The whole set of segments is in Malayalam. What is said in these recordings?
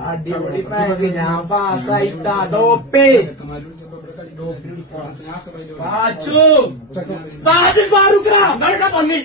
അടിപൊളി പ്രായത് ഞാൻ പാസ്സായിട്ട. ഡോപ്പേ. പാച്ചു. ഫാറൂഖ പന്നി.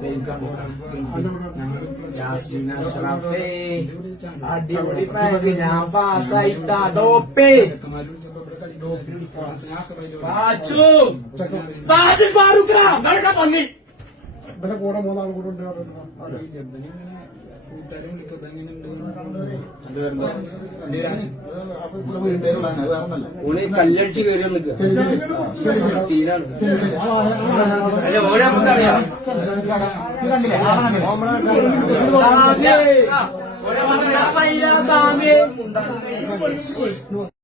ടീമിനെ ജാസ്മിൻ അഷ്റഫേ അടിപൊളി പ്രായത് ഞാൻ പാസ്സായിട്ട ഡോപ്പേ പന്നി ഇവിടെ കൂടെ മൂന്നാൾ കൂടെ ഉണ്ട് ഓൾ കല്ലടിച്ച് കയറി നിൽക്കുക. സീനാണ് ശരി, ശരി. ആ, ആ,